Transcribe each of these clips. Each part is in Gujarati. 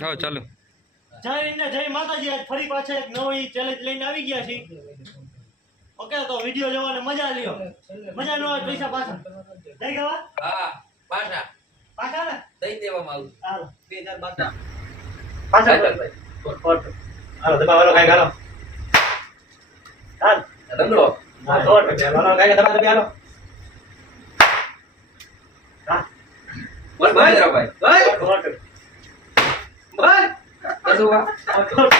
હા ચાલો. જય હિન્દ જય માતાજી. આજ ફરી પાછા એક નવી ચેલેન્જ લઈને આવી ગયા છીએ. ઓકે તો વિડિયો જોવાને મજા લ્યો. મજા ન આવે પૈસા પાછા દઈ ગવા. હા પાછા પાછા ને દઈ દેવામાં આવું. હાલો 2000 પાછા પાછા કોટ હાલો દબા વાળો કાઈ ગાલો હાલ રંગડો હા કોટ વાળો કાઈ દબા દબી હાલો હા બોલ મહેન્દ્રભાઈ બોલ કોટ બોલ કસુવા કોટ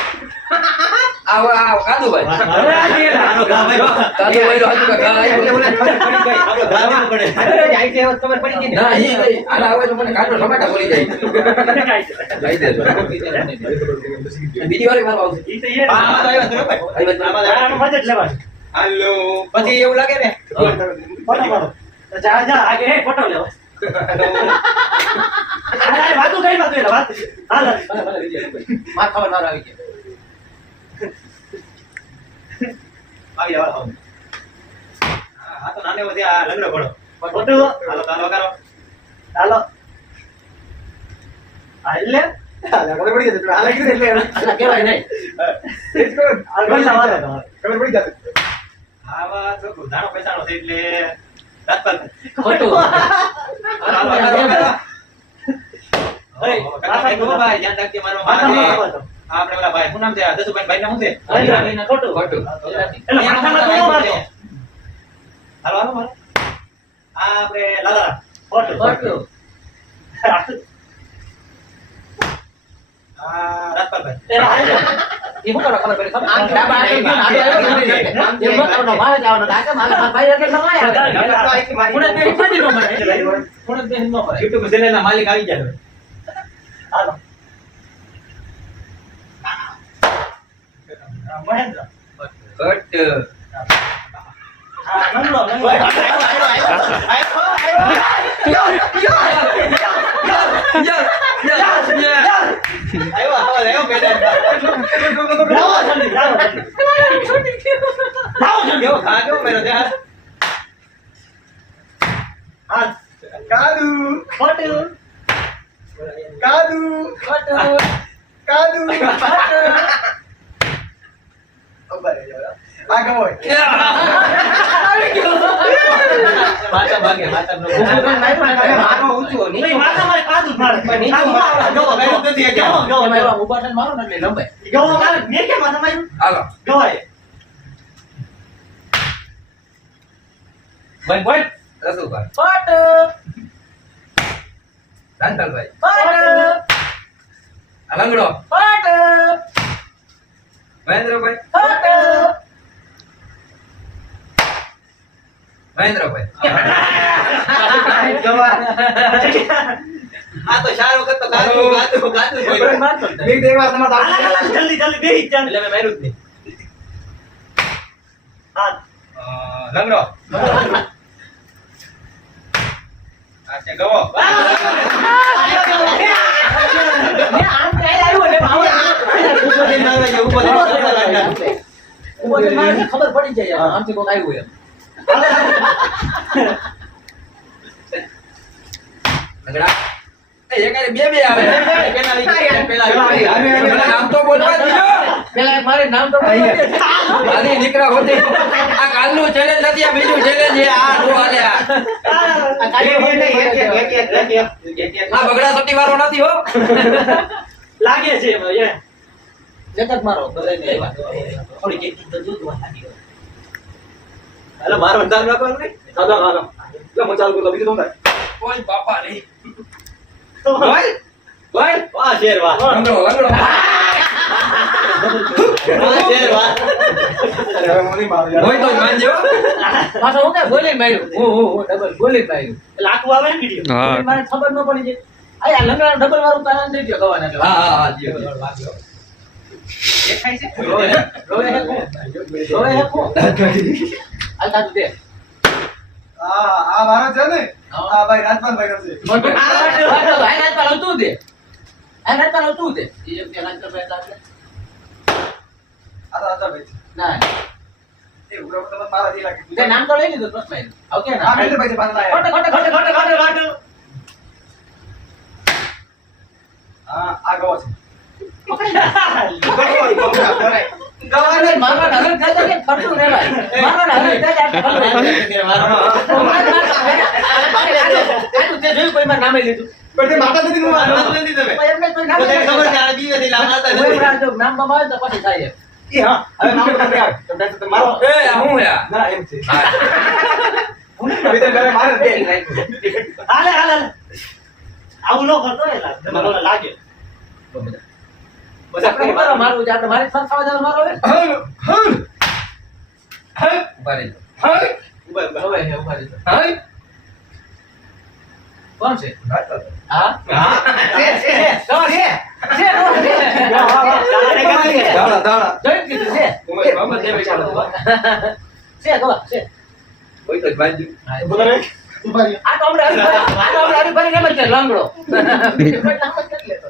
આવ આવ કાદુભાઈ અરે આનો ગા ભાઈ કાદુભાઈ રો હજુ કા એટલે મને ખબર પડી ગઈ આપણો ગા દેવો પડે અરે આઈ કે ખબર પડી ગઈ ના ઈ ગઈ આલા આવે તો મને કાટો ટમાટા બોલી જાય લઈ દેજો બીજી વારે મારવા આવશે ઈ તો એ આમાં આવ્યો તો ભાઈ આમાં મજા જ લેવા હાલો પછી એવું લાગે ને ફોટો મારો તો જા જા આગે હે ફોટો લેવા અરે વાતો કઈ વાત એલા વાત હાલ માર ખબર માર આવી ગઈ આવી આવો હા તો નાને વધી આ લંગડો પડો ફોટો હાલો ચાલો કરો હાલો આલે હાલો ખબર પડી જશે હાલ કીધું એટલે આલા કેવાય નહીં આ ગલ્લા વાળા ખબર પડી જશે આવા તો દાણો પૈસાનો છે એટલે તત્પર ખોટું હાલો હાલો ઓય કાકા ગો ભાઈ ધ્યાન રાખજે મારો આપણે ઓલા ભાઈ શું નામ છે દસુભાઈ ભાઈ નામ શું છે ભાઈ ખોટું ખોટું એટલે માથામાં તો મારજો હાલો હાલો મારો આ આપણે લાલા ખોટું ખોટું આ રાજપાલભાઈ એ હું કરવા ખબર પડી ખબર આમ ડાબા આગળ ગયો આડો આવ્યો આમ જે મતનો મારે જવાનો કાકા મારા ભાઈ આગળ નમાયા કોણે તે ફાડી નો મળે કોણે તે નો મળે YouTube ચેનલ ના માલિક આવી ગયા હવે હાલો મહેન્દ્ર કટ હા નંદલો આવ્યો મેડમ લાવો જલ્દી લાવો કેવો ખાજો મેરો ધ્યાન હા કાદુ ખોટું કાદુ ખોટું કાદુ આ ગવોય માતા ભાગે માતા નો મારો ઊંચો નહીં માતા મારે કાદુ મારે જો ગયો નથી જો જો એમાં ઉભા થઈને મારો ને એટલે લંબાઈ જો મારે મે કે માતા માર્યું હાલો જો ભાઈ ભાઈ રસુભાઈ ખોટું રાંધલભાઈ ખોટું લંગડો ખોટું મહેન્દ્રભાઈ ખોટું મહેન્દ્રભાઈ આ તો શાર વખત તો ગાતું ગાતું ગાતું કોઈ મારતો એક દેવા તમારા જલ્દી જલ્દી બેહી ચાલ એટલે મે માર્યું જ નહીં હા લંગડો આ છે ગવો ખબર પડી જાય આમથી કોક આવ્યું એમ લંગડા એ એકારે બે બે આવે પેલા નામ તો બોલવા દીધો પેલા મારે નામ તો બોલવા દે આની દીકરા હોતી આ કાલનું ચેલેન્જ નથી આ બીજું ચેલેન્જ છે આ જો આલે આ બગડા સટી વાળો નથી હો લાગે છે એ જગત મારો બધાને થોડી કેટલી તો દૂધ લાગી હાલો મારો અંદાજ રાખવાનો નહીં સાદા હાલો લે મચાલ કો બીજું તો થાય કોઈ બાપા નહીં બોલ બોલ વાહ શેર વાહ લંગડો લંગડો વાહ શેર વાહ અરે હવે મને માર યાર હોય તો માનજો પાછો હું કે બોલી માર્યું હું ડબલ બોલી માર્યું લાખું આવે ને વિડિયો હા મને ખબર ન પડી છે આ લંગડા ડબલ વાળું તારા દઈ દો ગવાના હા હા જીઓ દેખાય છે રોવે હે કો આ તાતું દે આ મારો છે ને આ ભાઈ રાજપાલભાઈ નો છે આ રાત પર આવતું દે આ રાત પર આવતું દે એ જે રાત પર બેઠા છે આ તો આતા ભાઈ ના એ ઉગ્ર તો મારા દી લાગે તે નામ તો લઈ લીધું બસ ભાઈ ઓકે આ ના મેં ભાઈ પાછા ખોટે ખોટે ખોટે ખોટે ખોટે ખોટે આ ગવો છે. ગવાને મારવાના હલક થાય તો કે ફરતું રહેવાય. મારવાના હલક થાય તો ફરતું રહેવાય. આટલું તે જોયું કોઈ મારું નામે લીધું. પણ તે માતા નથી નું મારવા. પણ એમને કોઈ નામે લીધું. કોઈ વાર જો નામ બમાવે તો પછી થાય એમ. ઈ હા, હવે નામ તમને આવે. તમને તો મારો. ના, એમ છે. હવે તો ઘરે મારે જ દે. હાલે હાલે હાલે. આવું ન કરતો ને મને લાગે બસ આપણે આપણે મારો મારવું છે. આપણે મારી સરખાવા જવાનું મારો હવે. ઉભા રહેજો. ઉભા. હવે છે, ઉભા રહેજો. કોણ છે? હા? છે. કોણ છે? છે, કોણ છે? દાડા. જોયું કીધું છે. છે, કોણ? છે. બોલો રે. ઉભા રહી. આ તો હમણાં હરી ભરીને એમ જ છે, લંગડો. કોઈ નામ જ નથી લેતો.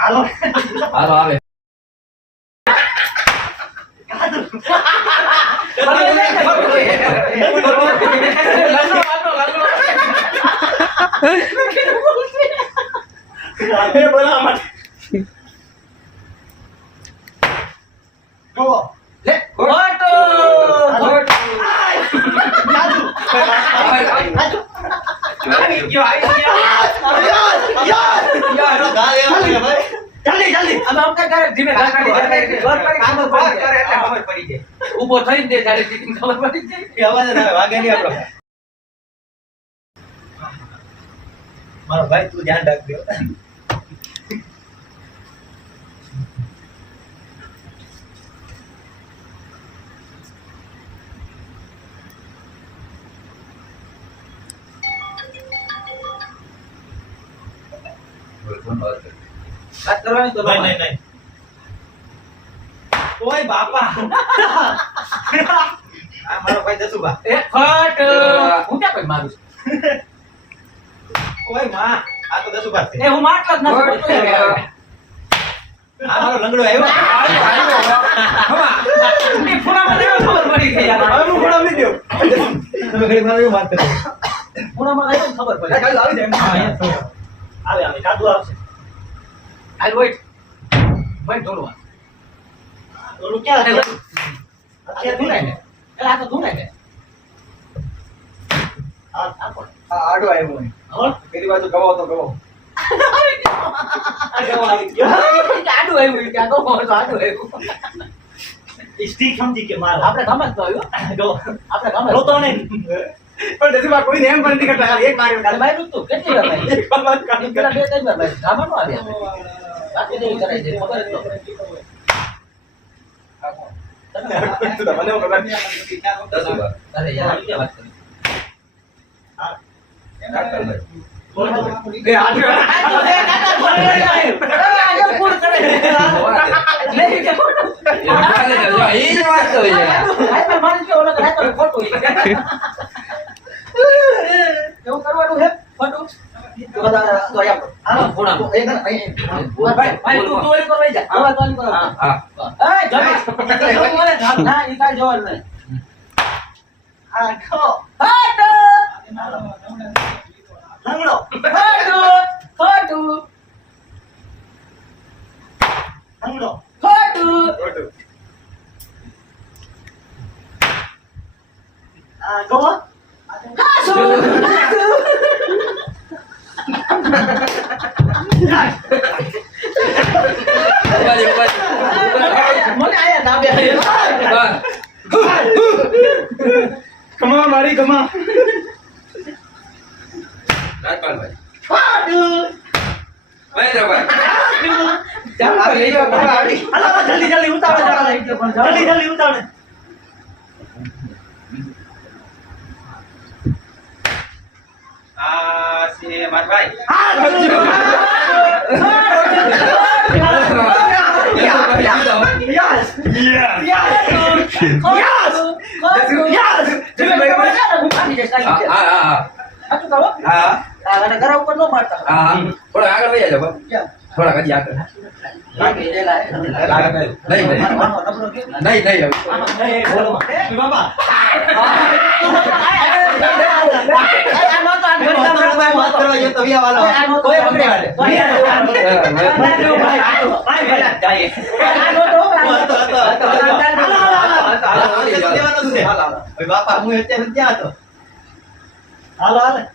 હાલો હાલો આવે. એ બોલા માટે. ગવો. લે, ખોટું. જલ્દી જલ્દી આમાં આમ કાંઈ કરે, ધીમે ઘા કાઢી, ઘા કાઢી. ઘર કાઢી, ખબર પડી જાય. ઊભો થઈને દે ત્યારે ટીટીને ખબર પડી જાય. મારો ભાઈ તું ધ્યાન રાખજો. વાત કરવાની તો નહીં નહીં નહીં ઓય બાપા. આ મારો ભાઈ જસુભા. એ ફટ. હું ક્યાં કોઈ મારું છું? ઓય માં, આ તો જસુભા છે. એ હું માટલો જ નથી પડતો યાર. આ મારો લંગડો આવ્યો. એ ફૂલામાં કેમ ખબર પડી ગઈ યાર? હવે હું ઘોડા નહીં દેવ. તમે ઘડી મારો એવું વાત કરો. ફૂલામાં આવ્યો ને ખબર પડી. કાલ આવી જાય. હા, અહીંયા તો. આવે આવે કાદુ આવશે હાલ wait. wait થોડું. ઓલું ક્યાં છે આ ધૂનાય ને. એલા આ તો ધૂનાય ને. આ કોણ આ આડો આવ્યો હોય. કોણ પેલી બાજુ ગવો તો ગવો. આ કેવો આવી ગયો આડું આવ્યું કે આ તો આડું આવ્યું. સ્ટીક સમજી કે મારો આપણે ગમે જ તો આવ્યું. જો આપણે ગમે જ. રોતો નહીં પણ જસુભા કોઈને એમ પણ નથી કરતા. ખાલી એક માર્યો. કાલે માર્યું તું કેટલી વાર માર્યું? એક વાર વાત એક પેલા બે ત્રણ વાર માર્યું. આમાં નો આવ્યા. બાકી તો એવું કરાય છે. ખબર જ ન પડે. મને એવું ખબર. અરે યાર આ વાત કરી. એ આડો. એવું કરવાનું છે ખોટું. ભાઈ તું એ કરવા જા. હવે તો કરો. એ જમે. ના ઈ કાઈ જોવાનું નહીં. આ ખો હટ. લંગડો ખોટું. લંગડો ખોટું. આ ગો મને આયા દાબે. કમા મારી કમા. ચાલ આવી ગયો કમા આવી. હાલો જલ્દી જલ્દી ઉતાવળ જલ્દી જલ્દી ઉતાવળ આ છે માર ભાઈ. યસ હા. હા. ઘર ઉપર ન મારતા. થોડા આગળ વહી જાવ ક્યાં? થોડાક હજી આગળ. લાગે એ લાગે નહીં. બાપા કોઈ પકડે વાળે બાપા હું અત્યારે ક્યાં હતો હાલો હાલે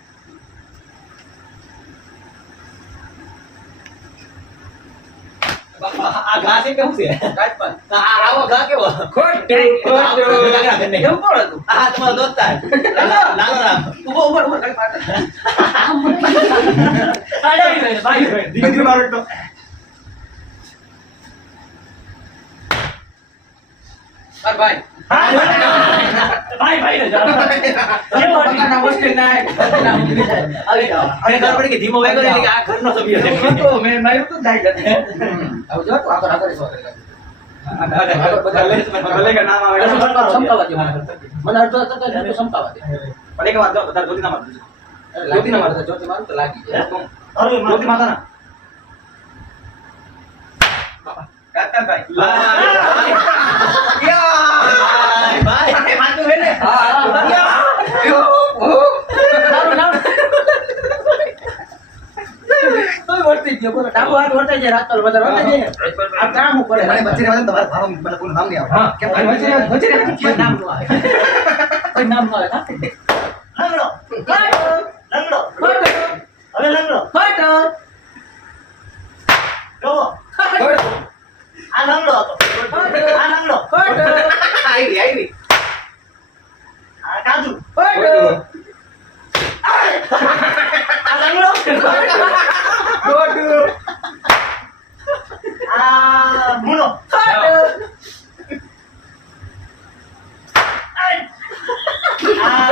આ ઘા છે કેવું છે આવો ઘા કેવો ખોટું એવું કોણ હતું આ તમારો દોસ્તાર લાલો રામ ઉભો ખાલી પાછળ બીજું મારો તો અરે ભાઈ આવી જાઓ અને ખબર પડી કે ધીમો વેગો એટલે કે આ ઘરનો સભ્ય છે તો મેં માર્યું તો દાઈ ગયું આવ જો તો આગળ ભલે કે નામ આવે સમકાવા દે મને અડધો હતો તો સમકાવા દે પણ એક વાર જો બધા જ્યોતિ નામ જ્યોતિ ના મારતો જ્યોતિ મારું તો લાગી જાય અરે જ્યોતિ માતા ના કાતરભાઈ ભાઈ માતું હે ને તોય વર્તી ગયો બોલો ડાબો હાથ વર્તાઈ જાય રાત તો બધા વર્તાઈ જાય આ કામ ઉપર મને વચ્ચે રહેવા દે તમારા ભાવ મને કોઈ નામ નહીં આવે હા કેમ વચ્ચે કોઈ નામ નો આવે કોઈ નામ નો આવે હા લંગડો લંગડો હવે લંગડો જોવો આ લંગડો હતો આ લંગડો આવી આ કાજુ આ લંગડો આ મુનો કાજુ આ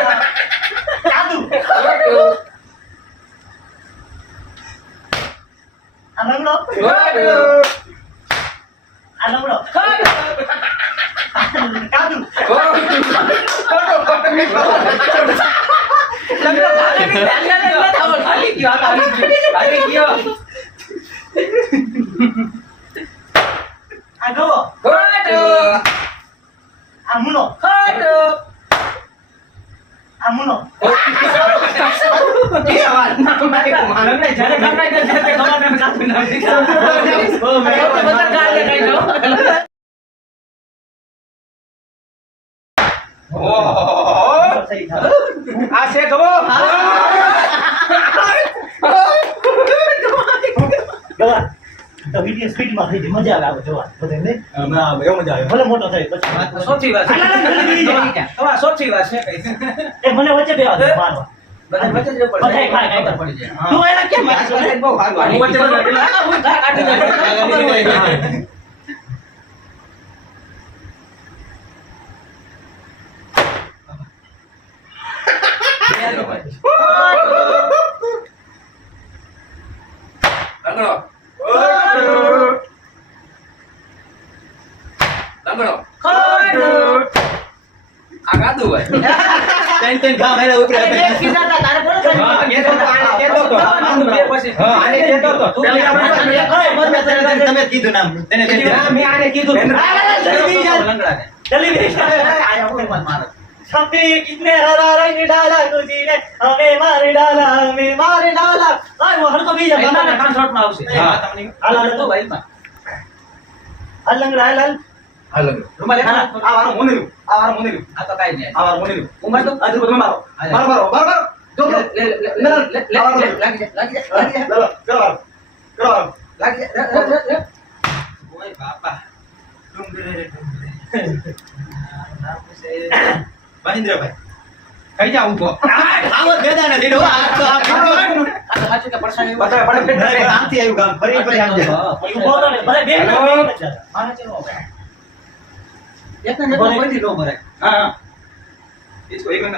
લંગડો આ લંગડો કાજુ આ જોવો આ મુનો આ મુનો આ છે ખબો ગવા તો વિડિયો સ્પીડમાં થઈ જાય મજા આવે જોવા બધાને ના બહુ મજા આવે ભલે મોટો થાય પછી સોચી વાત તમારા સોચી વાત છે કઈ એ મને વચ્ચે બેવા દે મારવા બધા વચ્ચે જ પડે બધા ખાય ખબર પડી જાય તું એના કેમ મારે છો બહુ ભાગવા હું વચ્ચે હું ઘા કાઢી દઉં ટેન્શન ખા મેરે ઉપર તારે બોલો હા કેતો તો આને કેતો તો હા આને કેતો તો તું તમે કીધું નામ તેને મેં આને કીધું જલ્દી આયા હું મારો सबने कितने हरा रंग डाला तुझी ने हमें मार डाला भाई वो हर को भी जब બનાના કન્સર્ટ માં આવશે હા તમને હાલ હાલ તો ભાઈ માં हल लंग रहा है लाल હાલો રૂમાલ એક હાથ આ વારો મોનેલું આ તો કાઈ નહીં આ વારો મોનેલું ઉમર તો આજુ બધું મારો મારો જો લે લાગી કરો લાગી ओए बापा મહેન્દ્ર ભાઈ કઈ જાવ તો આવો બેદા નથી ડો આ તો આ તો સાચું કે પરસાની બતા પડે આમથી આવ્યું ગામ ફરી ફરી આમ જાય ઉભો તો ને ભલે બે મારા ચલો એક ને કોઈ દી નો ભરાય हां हां इसको एक मिनट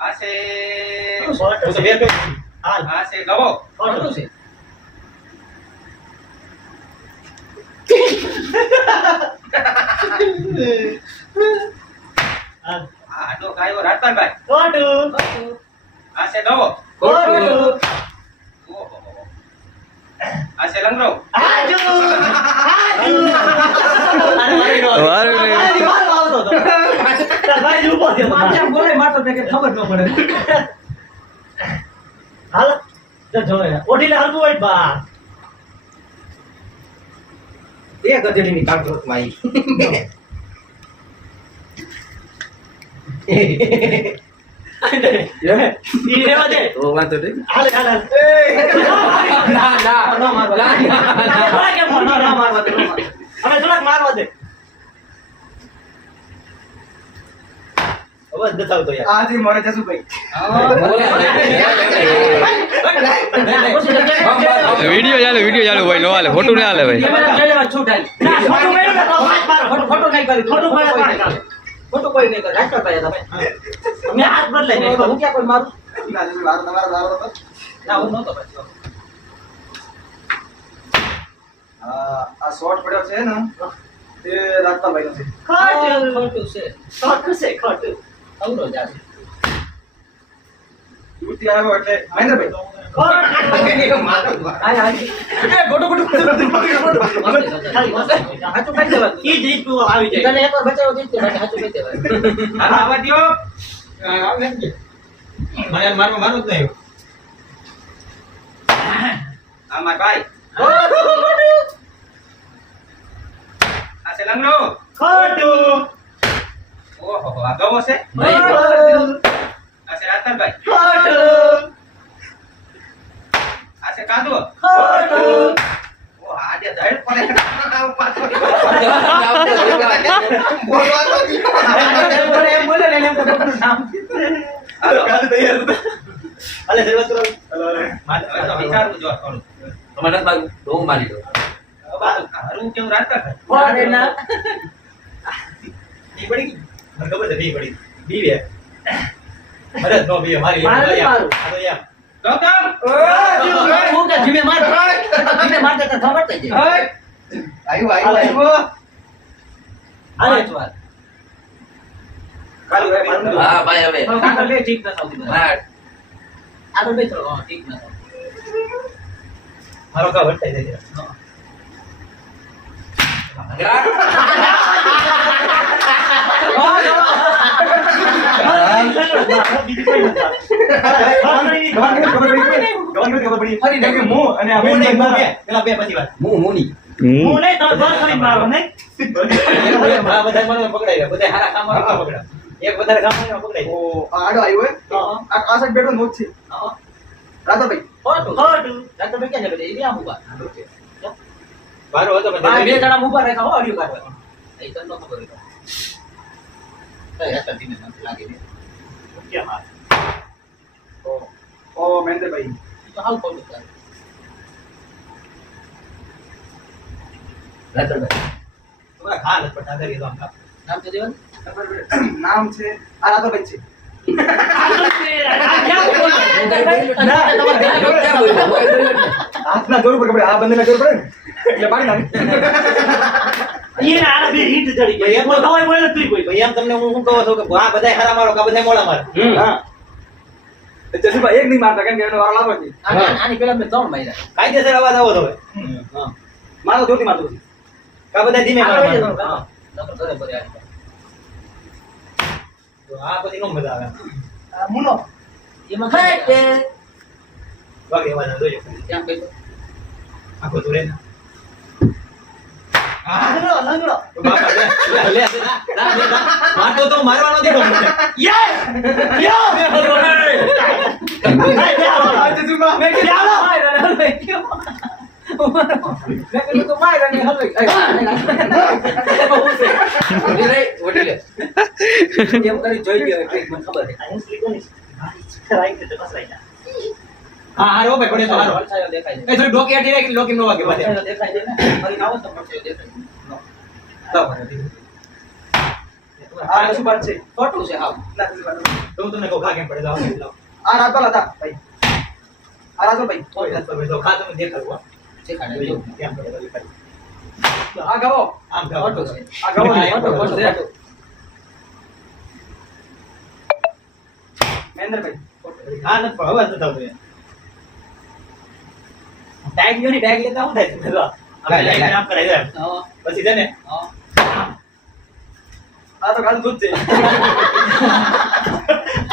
आ से तो तो बेर पे हाल आ से गवो ખોટું છે आ तो कायो रातन भाई કોટુ आ से गवो કોટુ ओहो આ છે લંગડો. હાજુ હાજુ વારું નહીં. આ દીવાલ આવતો હતો તાર ભાઈ ઊભો થયો આમ જેમ બોલે મારતો તે કે ખબર ન પડે. હાલ તો જોય ઓઢીને હરવું હોય બા એ ગધેડીની કાંકરોટમાં આવી. ઈ રેવા દે તો વાંધો નહીં. હાલ હાલ હાલ ના ના ન મારવા. ના, ના, ના. થોડા કેમ ન મારવા દે, ન મારવા. હવે થોડાક મારવા દે હવે બતાવતો યાર આજી મોરે જસુભાઈ. વિડીયો ચાલુ ભાઈ નો હાલે ખોટું ના હાલે ભાઈ. કેમેરા જોઈ લેવા છૂટ હાલ. ના ખોટું મેળવે તો હાથ મારો ખોટું ખોટું નહીં કરી. ખોટું કોઈ મારે નહીં કરે. ખોટું કોઈ નહીં કરે. રાજકોટભાઈ તમે. મેં હાથ બદલાઈ નાખ્યો હું ક્યાં કોઈ મારું? ના, જસુભાઈ, તમારો દારો હતો. ના હું નહોતો ભાઈ. આ શોર્ટ પડ્યો છે ને તે રાજપાલભાઈનો છે. ખોટું ખોટું છે. ખોટું છે ખોટું અવરો જ આ છે. દૂરથી આવ્યો એટલે મહેન્દ્રભાઈ. ખોટું હાલ, હાલ. હાચું કહી દેવાનું. ઈ જ રીતનું આવી જાય તને એકવાર બચાવો દીધું બાકી હાચું કહી દેવાનું. હાલો, આવવા દ્યો. આવ લેજે. મને મારવા જ નહીં. આ માર ભાઈ. આ છે લંગડો. ખોટું ઓહો, આ ગવો છે. ખોટું આ છે રાજપાલભાઈ. ખોટું આ છે કાદો. ખોટું ઓ આજે ધડ પડે. પાછો. બોલવા તો એમ બોલે ને એમ તો ખોટું નામ. હાલો, કાદો તૈયાર હતો. અલે શરૂઆત કરો હાલો, મારે તો વિચારવું જો થોડું. તમારે નથી લાગતું? તો હું મારી દઉં. હારું કેવું રાજપાલભાઈ. અરે ના. ઈ પડી ગઈ મને ખબર છે બી પડી બી બે અરે નો બી મારી મારે નથી મારું. આ તો યાર ગૌતમ. હું કે ધીમે માર. ધીમે માર તો ખબર થઈ જાય. આવ્યો. અરે પાંચ વાર. કાલુ રે મારું. હા ભાઈ હવે. આગળ બે ઠીક ન થતી બરાબર. હા. આગળ બે થોડો હા, ઠીક ન થતું. મારો કા વટાઈ જાય હું મુની. હું નહીં તમે દર કરીને મારો નહીં આ બધા મને પકડાઈ ગયા. બધા હારા કામ વાળા પકડાય. એક વધારે કામ હોય પકડાઈ ઓ આડો આવ્યો હે. આ કાસટ બેઠો નો જ છે. હા. રાધાભાઈ. ખોટું. ખોટું ડાક્ટર ભાઈ ક્યાં જશે? એ આમ ઊભા. મારો હતો આ બે જણા ઊભા રાખ્યા હો અડિયું કાઢવા. એ તને ન ખબર હોય. કઈ હતા ધીમે મને લાગે ને. કેમ આ ઓ મહેન્દ્રભાઈ. એ તો હાવ ખોટું કરે. તમારા ખા નથી પડતા કરી દો આમ ખા નામ તો દેવાનું. નામ છે આ રાધાભાઈ છે. હાથના જોર પર કપડે આ બંનેના જોર પડે ને એટલે પાડી નાખે. એને આના બે હિટ ચડી ગઈ એક તો હોય બોલે તું કોઈ ભાઈ એમ તમને હું શું કહું છું કે આ બધાય હારા મારો કે આ બધાય મોળા મારો. હા. જસુભાઈ એક નહીં મારતા કેમ કે એનો વારો લાંબો છે. આની પેલા મેં 3 માર્યા. કાયદેસર અવાજ આવો તો હવે હા. મારો જોરથી મારતો છે. કા બધા ધીમે આગળ મારો વધી જાઓ. હા. નકર ઘરે ભરે આવી. આ પછી નો મજા આવે મુનો. એમાં ખરેખર વાગે અવાજ આવે જોજો કેમ કહી દો. આખો તો રે ના મારતો તો મારવાનો દીધો મને. આ જસુભાઈ. મેં કીધું તો માર્યો ને હલવાઈ. કેમ કરી જોઈ ગયો એટલે મને ખબર છે. હા હારો ભાઈ પડે તો હારો પડછાયો દેખાય છે. એ થોડી ડોકી આટી રાખી ડોકી નો વાગે બધે પડછાયો દેખાય છે ને. ફરી આવો તો પડછાયો દેખાય છે. આ જસુભાઈ છે. ખોટું છે હાવ. ના જસુભાઈ. તો હું તમને કહું ખા કેમ પડે તો આવો આ રાજપાલ હતા ભાઈ. આ રાજપાલભાઈ. કોઈ નથી તો ખા તમે દેખાડો શીખાડે જો. કેમ પડે તો દેખાડો આ ગવો. આમ ખાઓ ખોટું છે. આ ગવો છે. ખોટું છે. મહેન્દ્રભાઈ. હા નથી પણ હવે નથી આવતું ટેગ ગયો ની ટેગ લેતા હું થાય છે જો આપણે લે, લે. લાઈન આપ કરાવી દે હા. પછી છે ને આ તો કાલ દૂધ છે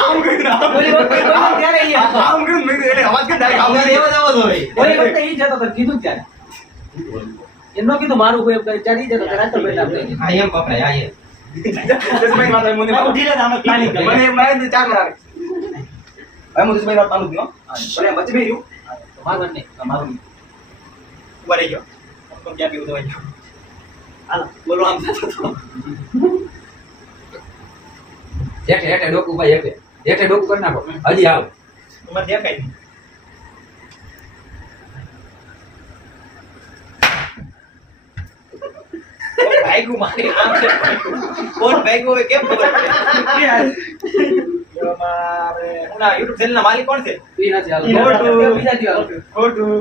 આમ કર્યું ને આમ. ઓલી વખતે બોલ્યો ત્યારે ઈ હતો. આમ કર્યું ને મેં કીધું એટલે અવાજ કેમ direct આમ આપણે કર્યો? એવો જ આવો હોય ઓલી વખતે ઈ જતો તો કીધું ત્યારે એમનો કીધું મારું કોઈ એમ ત્યારે ઈ જતો ત્યારે તો બેટા આપણે હા એમ પકડાય હા એમ જસભાઈ મારે મને ઉઠી લે તો આમાં પ્લાનિંગ કરી મને એમ લાગે છે ચાર કલાક. હવે હું જસભાઈ વાત માનું છું, હો. પણ એમ વચ્ચે બે રહ્યું. મારું નહીં તમારું નહીં. ઉભા રહી ગયો કોણ ક્યાં પીવું તો હોય હાલો બોલો આમ થતો તો હેઠે ડોકું ભાઈ હેઠે ડોકું કરી નાખો હજી આવ તમારે દેખાય નહીં કોણ ભાગ્યું મારી આમ છે ભાગ્યું. કોણ ભાગ્યું હોય કેમ ખબર પડે એવામાં આપણે હું YouTube ચેનલ ના માલિક કોણ છે ઈ નથી હાલો. ખોટું. બીજા દી હાલો. ખોટું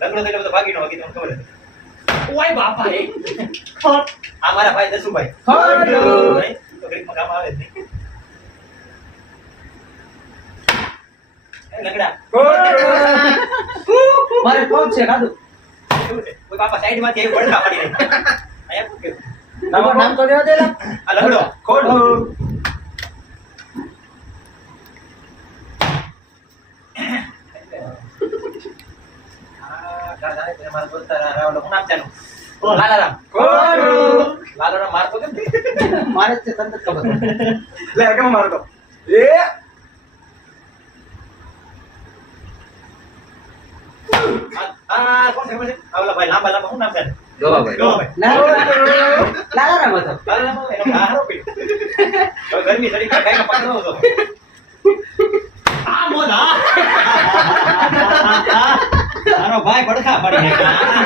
લગ્ન થઈને બધો ભાગી નો ભાગી તમને ખબર છે ઓય બાપા એ ખોટ આ મારા ભાઈ દસુભાઈ ખોટું. ભાઈ તો ગરીબમાં કામ આવે જ નહીં એ લંગડા મારે કોણ છે ખાધું શું છે કોઈ બાપા સાઈડ માંથી એવું પડતા પડી રહી અહીંયા શું કેવું નામ તો લેવા દે લા. આ લંગડો ખોટું. મારા દોસ્તાર રાવલો હું નામ ચાનું લાલારામ ખોટું. લાલારામ મારતો કેમ મારે જ છે તને જ ખબર છે. લે, કેમ મારો તો? એ આ કોણ છે ખબર છે આ ઓલા ભાઈ લાંબા લાંબા હું નામ ચાનું ગવાભાઈ ગોવાભાઈ લાલારામ હતો. લાલારામ એનો હારો પીડ્યો. હવે ગરમી સડી કાંઈ કાંઈ પકડવો હતો આ મોલા મારો ભાઈ પડખા પડી ગયા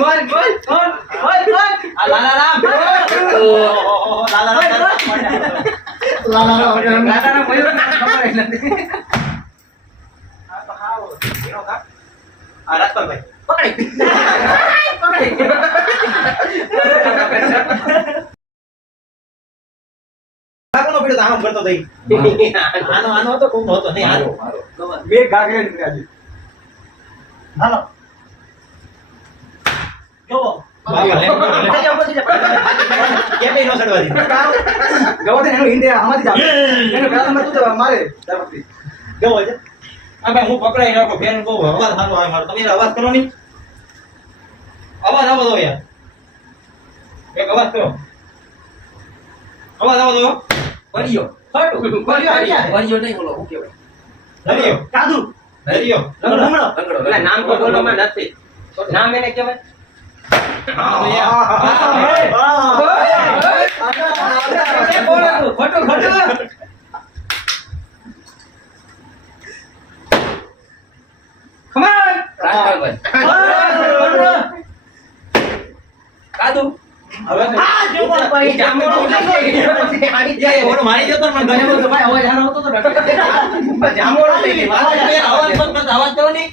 બોલ બોલ બોલ બોલ બોલ. આ લાલારામ ઓહો લાલારામ લાલારામ બોલ્યો ને ખબર જ નથી. આ રાજપાલભાઈ પકડી. કાકોનો પીડ્યો તો આમ કરતો થઈ આનો હતો કોનો હતો નહીં આનો બે ઘાઘરા નીકળ્યા છે. હાલો કેવો થઈ જાઓ, પછી જાઓ. કેમ નો ચડવા દીધું ગવા દે ને, એનો હિંડ આમાંથી જ આવે. એનો પહેલા નંબર તું તો મારે તારથી. કેવો છે આ ભાઈ હું પકડાઈ નાખો બેન બહુ અવાજ સારો આવે મારો તમે અવાજ કરો નહીં અવાજ આવો દો યાર એક અવાજ કરો અવાજ આવો દો પરિયો ખોટું. બોલ્યો અહીંયા. પરિયો નહીં બોલો શું કહેવાય ધરિયો કાદુ ધરિયો લંગડો લંગડો પેલા નામ તો બોલવામાં નથી. નામ એને કહેવાય. બોલો તું. ખોટું ખોટું. Come on. રાજપાલભાઈ ખોટું. કાદુ હવે આ જો બોલ ભાઈ જામો આડી જાય. ઓલો મારી જતો ને મને ગયો તો ભાઈ અવાજ હારો હતો તો જામોડો થઈ ગઈ. અવાજ કરો નહીં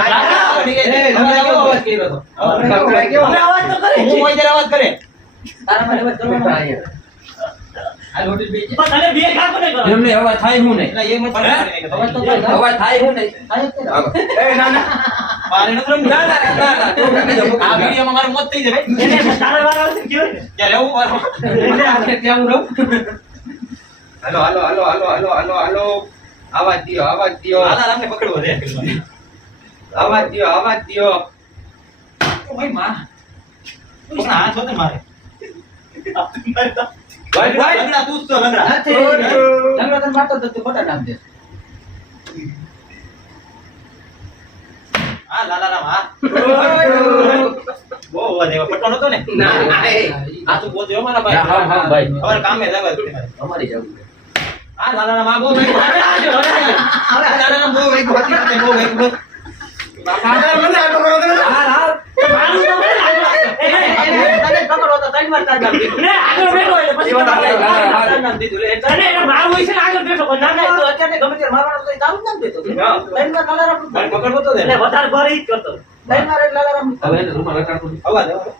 અવાજ કર્યો હતો. અવાજ તો કરે હું હોય ત્યારે અવાજ કરે તારા મને અવાજ કરવાનો આ લોટી બે પણ તને બે ખા કોને કરો એમને અવાજ થાય હું નહીં એટલે એ મત અવાજ તો થાય. અવાજ થાય હું નહીં થાય જ તે ને. એ ના ના. મારે નથી રમવું. ના ના ના ના તો તમે જો આ વિડીયોમાં મારું મત થઈ જાય ભાઈ એને તારા વાળા આવશે કેવું ને કે રહેવું મારું એટલે આપણે ત્યાં હું રહું. હાલો હાલો હાલો હાલો હાલો હાલો હાલો આવાજ દ્યો આલા રામને પકડવો છે આવાજ દ્યો ઓ ભાઈ માં તું હાથ હોતે મારે ભાઈ ભાઈ લંગડા તું જ તો લંગડા નથી. લંગડો તને મારતો તો તું ખોટા નામ દે. હા લાલારામ હા બહુ અવાજ આવ્યો પટવાનો હતો ને ના ના એ આ તું બોલ દેવો મારા ભાઈ હા હા ભાઈ હવે કામે જ આવે છે મારે અમારી જવું છે હા લાલારામ આ બહુ ભાઈ લાલારામ બહુ ભાઈ બહુ ભાઈ મને આટલો કરો તો. મારું તો ભાઈ એને તને પકડો તો ત્રણ વાર તાર નામ દીધું. ને આગળ બેઠો એટલે પછી વાત આવે. તાર નામ દીધું. લે, તને એને મારવું હોય છે ને આગળ બેઠો પણ ના ના, ના તું અત્યારે ગમે ત્યારે મારવાનો તો તારું જ નામ દેતો. હા. ત્રણ વાર લાલારામ નું ભાઈ નામ. પકડવો તો દે એટલે વધારે ભરે ઈ જ કરતો ત્રણ વાર એટલે લાલારામ નું. હવે એને રૂમાલ લગાડતો નહીં. અવાજ અવાજ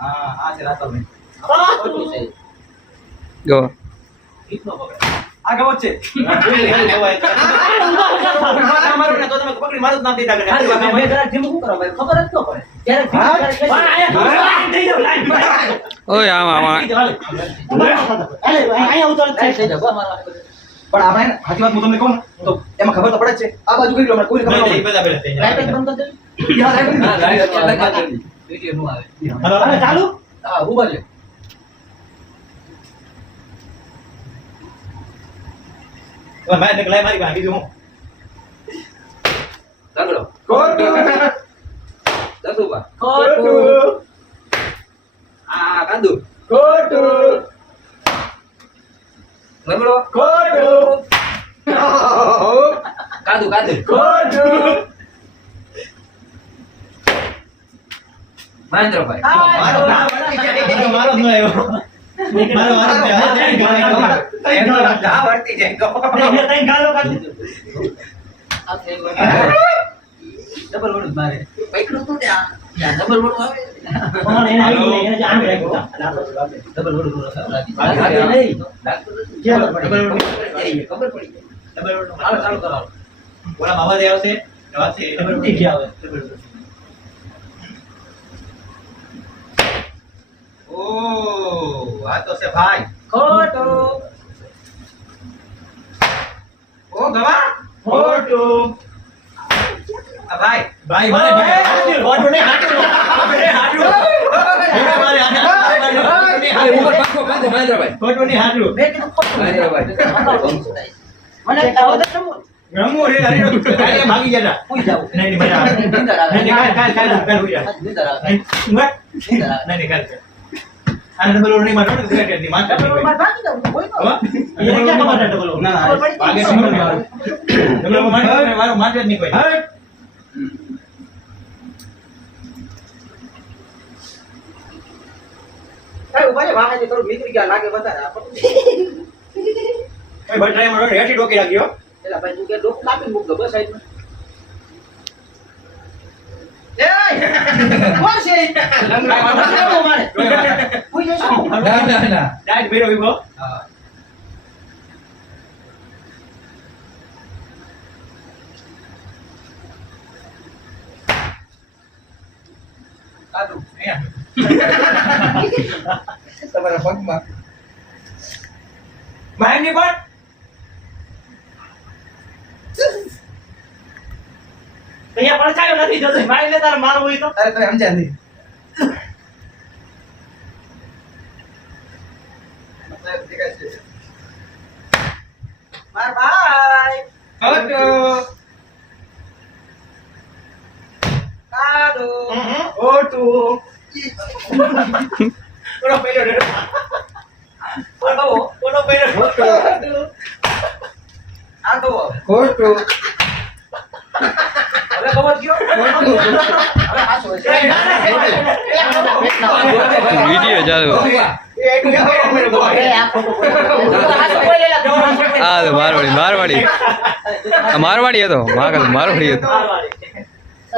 હા આ છે રાતોભાઈ ખોટું છે. ગો ગીતનો પકડે આ ગવત છે ઉભા મારો ને તો તમે પકડી મારું જ નામ દીધા કરે મેં જરા જેમ શું કરવા ભાઈ ખબર જ ન પડે ત્યારે થઈ જાવ લાઈન ઓય આમાં અહીંયા ઉતર થઈ જાવ અમારા પણ આપણે સાચી વાત હું તમને કહું ને તો એમાં ખબર તો પડે જ છે આ બાજુ કરી લો મને કોઈ ખબર ન પડે બધા પેલા થઈ જાય લાઈટ બંધ કરી યાર આ દે લાઈટ બંધ કરી વિડિયો નું આવે હવે ચાલુ હા ઉભા લે ભાઈ ને લાઈ મારી પાસે બીજું હું તગડો ખોટું દસુબા ખોટું આ કાંદુ ખોટું લગડો ખોટું કાદુ કાદુ ખોટું મહેન્દ્રભાઈ મારો જ ન આવ્યો મારો જા વર્તી જાય તો તઈ ગાલો કાઢી આ થઈ ગયું ડબલ વડ મારે પૈકડું તું ત્યાં ડબલ વડું આવે પણ એને આવી એને જ આમ રાખ્યું ડબલ વડ લાગી લાગે નહીં ચાલો ખબર પડી જાય હાલો ચાલુ કરો ઓલા મામા દે આવશે આવશે ઉઠી ગયા હવે ઓ આ તો છે ભાઈ ખોટું ઓ ગવા ખોટું આ ભાઈ ભાઈ મારે ખોટું ને હાટું મારે આ ઉપર પંખો કાંદુ મહેન્દ્રભાઈ ખોટું ને હાટું મેં કીધું ખોટું મહેન્દ્રભાઈ મને આવો તો રમવું રમવું રે અરે કાલે ભાગી જતા કોઈ જાવ નહીં મજા આવે નીંદર આવે નહીં કાલ હોઈ જાય નીંદર આવે નહીં કાલ આ ડબલ ઓર નહીં મારો ને સિગરેટ ની માથા ડબલ વડ ભાગી જાવ કોઈ નો એને ક્યાં ખબર ડબલ ઓર ના ભાગે છે ડબલ ઓર મારો માથે જ નહીં કોઈ કઈ ઉભા રે વાહે થોડું નીકળી ગયા લાગે વધારે આ પકડી કોઈ બટરાઈ મારો હેઠી ડોકી રાખ્યો એલા ભાઈ તું કે ડોક લાપી મૂક દો બસ સાઈડ માં એ કોણ છે લંગડા મારે કોઈ જશો ના ના ના ડાયટ ભેરો વિભો હા કાદુ અહીંયા તમારા પગમાં માયની પણ અહીંયા પડછાયો નથી જતો મારી લે તાર મારવું હોય તો અરે તમે સમજ્યા નહીં માર ભાઈ ખોટું કાદો ખોટું કોનો પહેલો ડર કોનો પહેલો આ તો ખોટું હવે ખબર ગયો હવે હાસો છે વિડિયો ચાલુ એ આ ફોટો હાસો કોઈ લેલા આ તો મારવાડી આ મારવાડી હતો મારવાડી હતો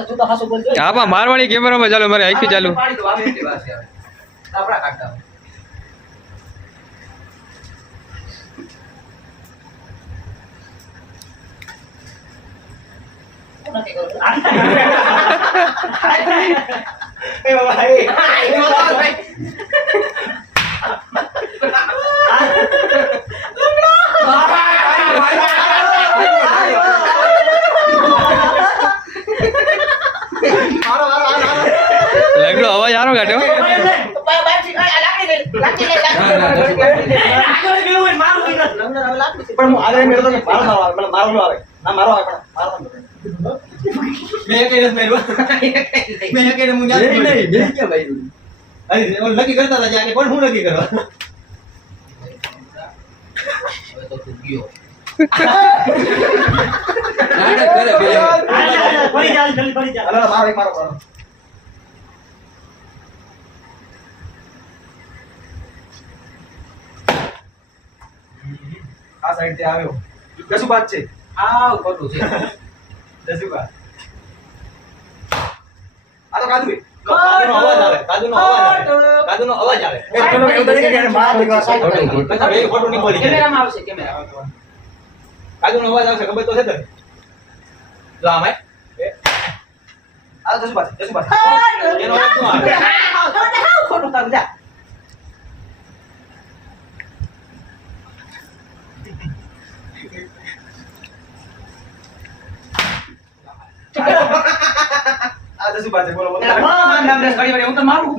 તું તો હાસો બોલજો આપા મારવાડી કેમેરામાં ચાલુ મારે આખી ચાલુ પાડી દો આવે એટલી વાર છે હવે આપડા કાઢતા નથી કરું એ બાબા એ લગડો અવાજ આરો કાઢ્યો પણ હું આગળ મેળો તો મારો ના આવે મારો ન આવે ના મારો આવે પણ મારો ન મેં કઈ નથી મેરવા મેં કઈ હું જાત નહીં અરે ઓલ નક્કી કરતા હતા જાને કોણ હું નક્કી કરવા હવે તો તું ગયો નાટક કરે બે ફરી ચાલ જલ્દી ફરી ચાલ અરે મારો એક મારો મારો આ સાઈડ થી આવ્યો કશું વાત છે આવ ખોટું છે દસુકા આ તો કાદુ કાદુનો અવાજ આવે કાદુનો અવાજ આવે કાદુ કાદુનો અવાજ આવે એ પેલો એવું કરી કે માર દીકરો સાઈડ ખોટું, કરી. ખોટું. એ ખોટું નહીં બોલી જાય. કેમેરામાં આવશે કેમેરા. કાદુનો અવાજ આવશે ખબર તો છે તને જો આમ આય આ જસુ પાછળ એનો અવાજ શું આવે ખોટું તારું જા. આ જસુ પાછળ બોલો બોલો માર નામ લેસ ઘડી વાળી હું તો મારું.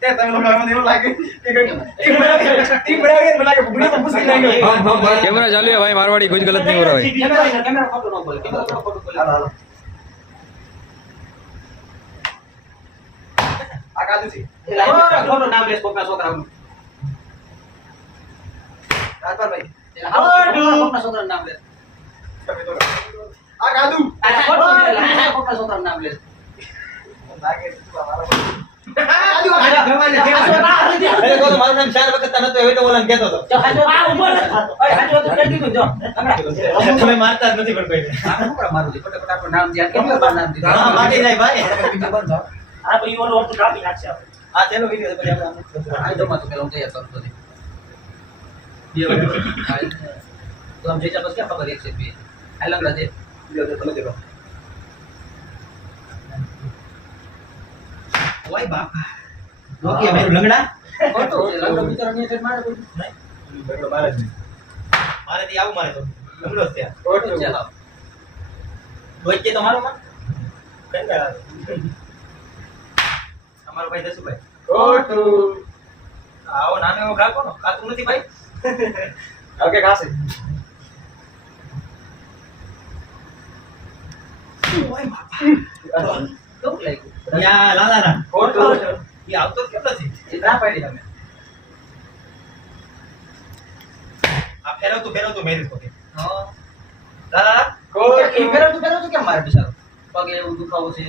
તે તમે લોકો મને એવું લાગે કે ટીમ બનાવી મને લાગે બુડી તો પૂછી નાખ્યો કેમેરા ચાલુ है भाई मारवाड़ी कुछ गलत नहीं हो रहा भाई કેમેરા ખોટું ન બોલે. કેમેરા ખોટું બોલે. હાલો હાલો આ કાદુ છે ખોટું નામ લેસ કોકના છોકરાનું. રાજપાલભાઈ કોકના છોકરાનું નામ લેસ. તમે તો આ કાદુ કોકના છોકરાનું નામ લેસ. લાગે છે મારો અરે તો મારું નામ 4 વખત નતો હવે તો ઓલાને કહેતો હતો જો હાજો આ ઉભો રહે. ઓય હાજો તો કરી દીધું જો. તમે મારતા જ નથી પણ કોઈને મારું છે ફટાફટ આપણું નામ ધ્યાન કેમ નામ દીધું. હા માટી જાય ભાઈ આ ભાઈ ઓલો અડધું કાપી નાખશે આપણે. આ તેનો વિડિયો પછી આપણે આ જમા તો પેલા હું તૈયાર કરું તો દે. તો આમ જેચા બસ ક્યાં ખબર એક છે બે આ લંગડા દે. તમે દેખો ઓય બાપા નોકિયા મેરું લંગડા ખોટું છે લંગડો બિચારો ની એટલે મારે કોઈ લંગડો મારે જ નહીં મારે થી આવું મારે તો લંગડો જ ત્યાં ખોટું છે. વચ્ચે તો મારો માં અમારો ભાઈ જસુભાઈ ખોટું આવો નાનો એવો ઘા કોનો કાતું નથી ભાઈ ઓકે ખાશે ઓય બાપા કેવું લાગ્યું? યા લાલાના ખોટું ઈ આવતો જ કેટલો છે એ ના પાડી તમે. આ ફેરવતું મેરી પોતે હા. લાલા એ ફેરવતું કેમ મારે બિચારો? પગે એવું દુખાવો છે.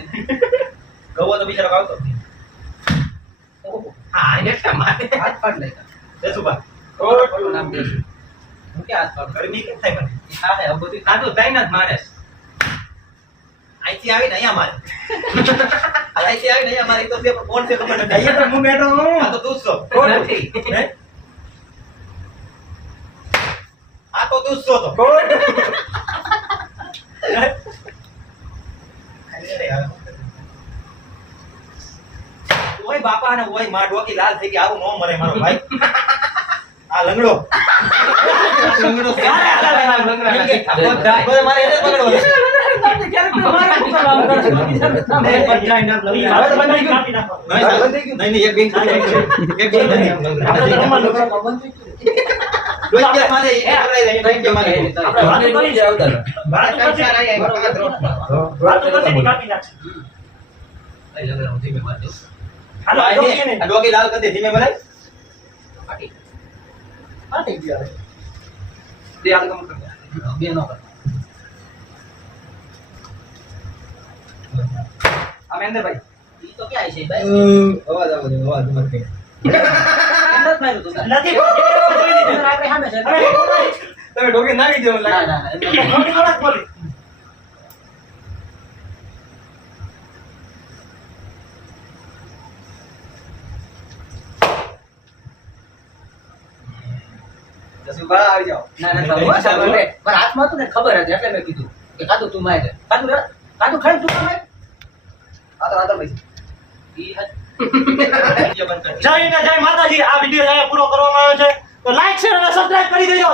ગવો તો બિચારો આવતો જ નહીં. હા એટલે મારે હાથ પાડ લાગ્યા. જસુભા ખોટું નામ દે. હું કે હાથ પાડ? ગરમી કેમ થાય મને એ હા હે હવે બધું સાદું થાય ને જ મારે અહીંથી આવીને અહીંયા મારે અહીંથી આવીને અહીંયા મારે તો તે પણ કોણ છે ખબર નથી અહીંયા તો હું બેઠો હું આ તો તું જ છો નથી. હે? આ તો તું જ છો તો ઓય બાપા ને ઓય માં ડોકી લાલ થઈ ગઈ આવું નો મરે મારો ભાઈ આ લંગડો લંગડો મારે એને પકડવો છે કાપી નાખો. નહીં એક બેંક એક બેંક આપણે તો રમવાનું છે. મારે એ પકડાઈ જાય એક બેંક મારે આપણે વાતો કરી જ વાતો પછી કાપી નાખશે. હાલો આ ડોકીએ ને. ડોકી લાલ કરી દે ધીમે મરાય આ થઈ ગયું હવે. તે આ કામ કર બે નો કર. અમેન્દ્રભાઈ ઈ તો ક્યાં છે ભાઈ? અવાજ મારે કઈ અંદર જ માર્યું તું તારે. નથી પણ અંદર આપણે સામે છે. અરે, બોલાય. તમે ડોકી નાખી દેવું ના લાગે ના ના અંદર ખોટી વાત બોલી. જસુભા આવી જાઓ ના ના બાબુ, આ સાંભળ લે. મારા હાથમાં હતું ને ખબર હતી એટલે મેં કીધું કે કાદુ તું મારે કાદુ ખાઈ તું મારે આ તો ભાઈ ઈ હાથ જય ને જય માતાજી. આ વિડીયો અહીંયા પૂરો કરવામાં આવ્યો છે તો લાઈક શેર અને સબસ્ક્રાઇબ કરી દેજો.